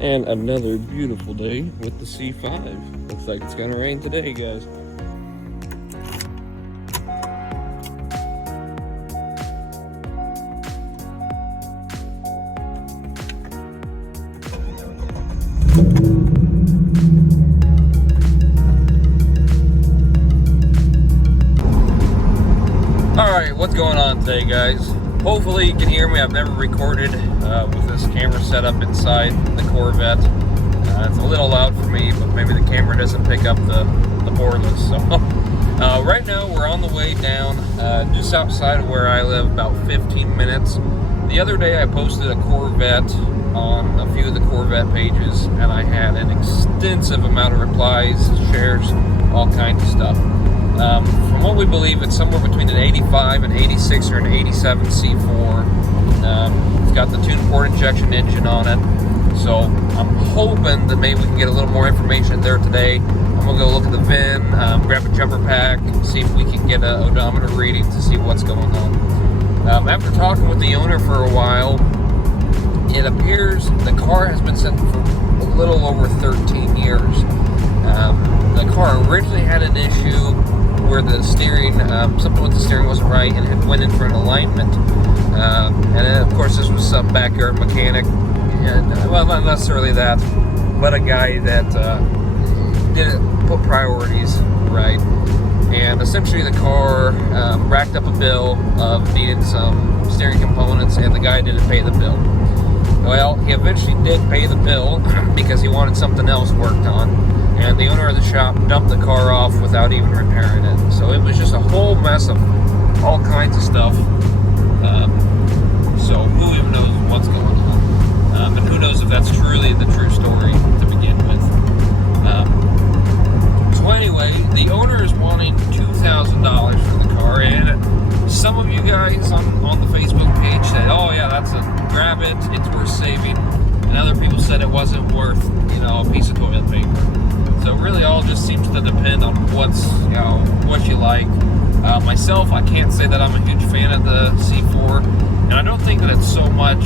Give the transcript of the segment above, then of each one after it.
And another beautiful day with the C5. Looks like it's gonna rain today, guys. Alright, what's going on today, guys? Hopefully you can hear me. I've never recorded with this camera set up inside the Corvette. It's a little loud for me, but maybe the camera doesn't pick up the borderless. So right now we're on the way down just outside of where I live, about 15 minutes. The other day I posted a Corvette on a few of the Corvette pages, and I had an extensive amount of replies, shares, all kinds of stuff. From what we believe, it's somewhere between an 85, an 86, or an 87 C4. It's got the tuned port injection engine on it. So I'm hoping that maybe we can get a little more information there today. I'm going to go look at the VIN, grab a jumper pack, see if we can get an odometer reading to see what's going on. After talking with the owner for a while, it appears the car has been sitting for a little over 13 years. The car originally had an issue where the steering, something with the steering wasn't right, and it went in for an alignment. And then, of course, this was some backyard mechanic, and well, not necessarily that, but a guy that didn't put priorities right. And essentially the car racked up a bill of needing some steering components, and the guy didn't pay the bill. Well, he eventually did pay the bill because he wanted something else worked on, and the owner of the shop dumped the car off without even repairing it. So it was just a whole mess of all kinds of stuff. So who even knows what's going on, and who knows if that's truly the true story to begin with. So anyway, the owner is wanting $2,000 for the car, and some of you guys on the Facebook page said, "Oh yeah, that's grab it, it's worth saving," and other people said it wasn't worth, a piece of toilet paper. So really, all just seems to depend on what you like. Myself, I can't say that I'm a huge fan of the C4, and I don't think that it's so much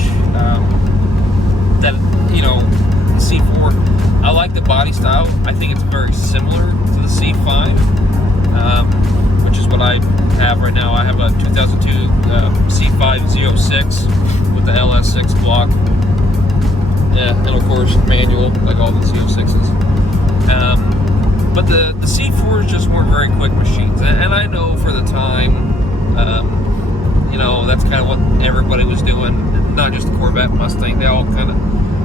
that the C4. I like the body style. I think it's very similar to the C5, which is what I have right now. I have a 2002 C5 Z06 with the LS6 block. Yeah, and of course manual, like all the Z06s. But the C4s just weren't very quick machines, and I know for the time, that's kind of what everybody was doing. Not just the Corvette, Mustang. They all kind of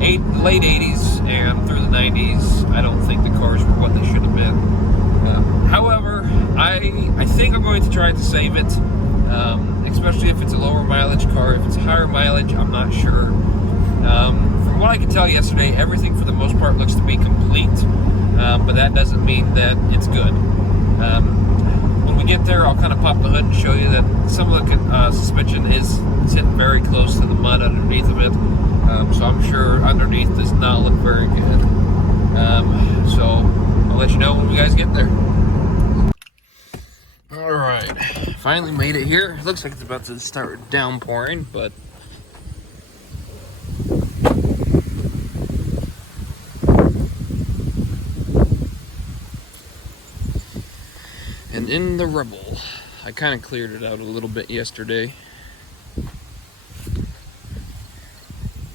late 80s and through the 90s. I don't think the cars were what they should have been. However, I think I'm going to try to save it, especially if it's a lower mileage car. If it's higher mileage, I'm not sure. From what I could tell yesterday, everything for the most part looks to be complete, but that doesn't mean that it's good. When we get there, I'll kind of pop the hood and show you that some of the suspension is sitting very close to the mud underneath of it, so I'm sure underneath does not look very good. So I'll let you know when you guys get there. Alright, finally made it here. It looks like it's about to start downpouring, but and in the rubble. I kind of cleared it out a little bit yesterday.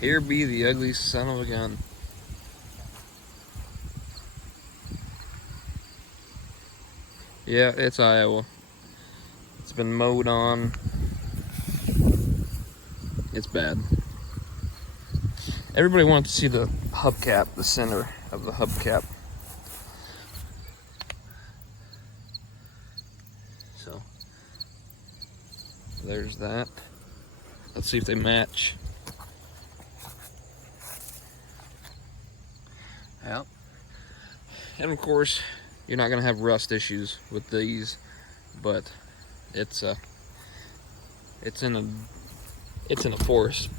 Here be the ugly son of a gun. Yeah, it's Iowa. It's been mowed on. It's bad. Everybody wants to see the hubcap, the center of the hubcap. So there's that. Let's see if they match. Yeah. And of course, you're not gonna have rust issues with these, but it's in a forest.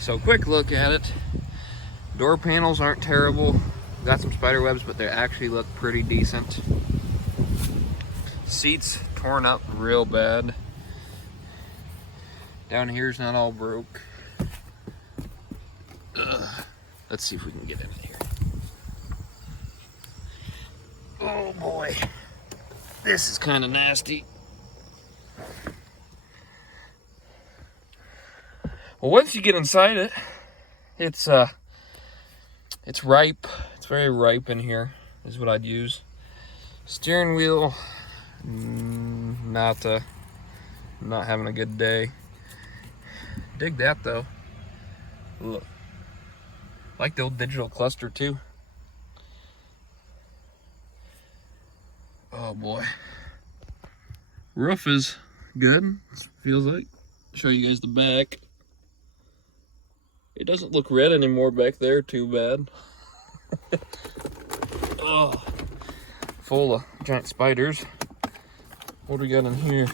So quick look at it. Door panels aren't terrible. Got some spider webs, but they actually look pretty decent. Seats torn up real bad. Down here's not all broke. Ugh. Let's see if we can get in here. Oh boy, this is kind of nasty. Well, once you get inside it, it's ripe. It's very ripe in here, is what I'd use. Steering wheel, not having a good day. Dig that though. Look, like the old digital cluster too. Oh boy. Roof is good, feels like. Show you guys the back. It doesn't look red anymore back there, too bad. Oh, full of giant spiders. What do we got in here?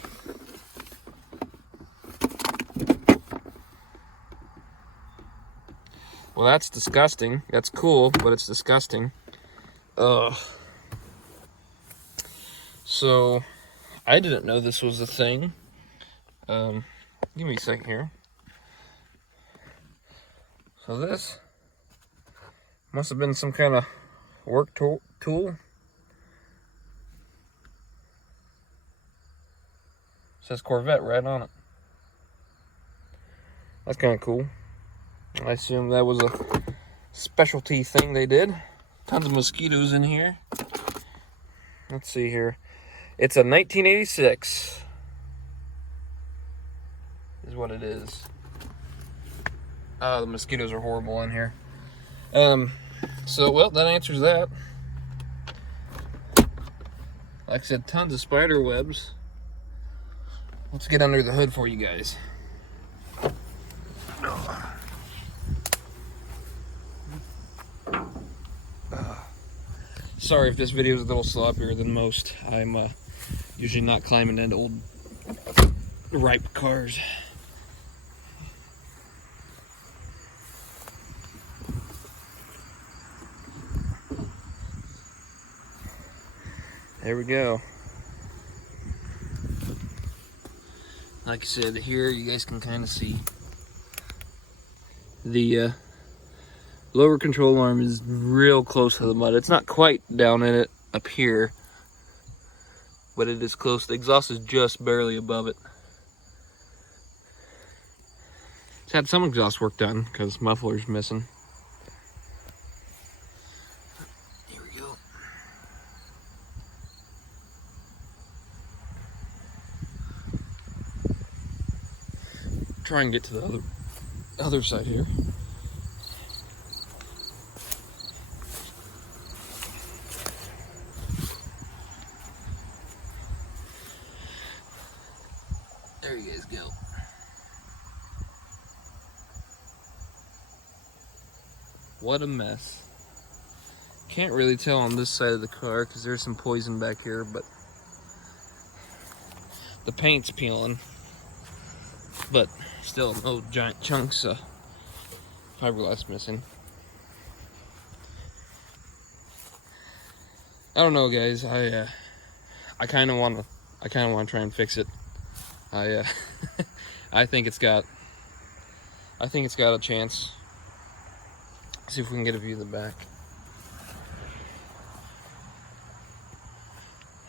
Well, that's disgusting. That's cool, but it's disgusting. Ugh. So, I didn't know this was a thing. Give me a second here. So this must have been some kind of work tool. Says Corvette right on it. That's kind of cool. I assume that was a specialty thing they did. Tons of mosquitoes in here. Let's see here. It's a 1986. Is what it is. The mosquitoes are horrible in here. So, well, that answers that. Like I said, tons of spider webs. Let's get under the hood for you guys. Sorry if this video is a little sloppier than most. I'm usually not climbing into old ripe cars. There we go. Like I said, here you guys can kind of see the lower control arm is real close to the mud. It's not quite down in it up here, but it is close. The exhaust is just barely above it. It's had some exhaust work done because muffler's missing. Here we go. Try and get to the other side here. There you guys go. What a mess. Can't really tell on this side of the car because there's some poison back here, but the paint's peeling. But still no giant chunks of fiberglass missing. I don't know, guys. I kind of want to try and fix it. I think it's got a chance. See if we can get a view of the back.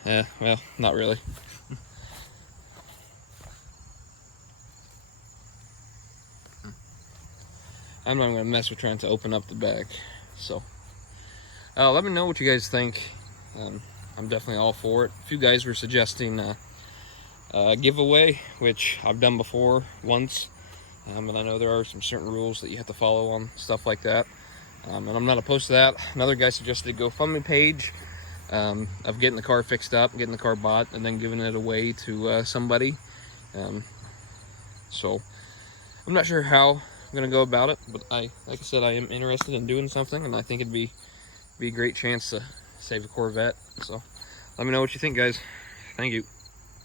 Yeah, well, not really. I'm not going to mess with trying to open up the back. So, let me know what you guys think. I'm definitely all for it. A few guys were suggesting a giveaway, which I've done before once. And I know there are some certain rules that you have to follow on stuff like that. And I'm not opposed to that. Another guy suggested a GoFundMe page of getting the car fixed up, getting the car bought, and then giving it away to somebody. So, I'm not sure how I'm gonna go about it, but like I said, I am interested in doing something, and I think it'd be a great chance to save a Corvette. So let me know what you think, guys. Thank you.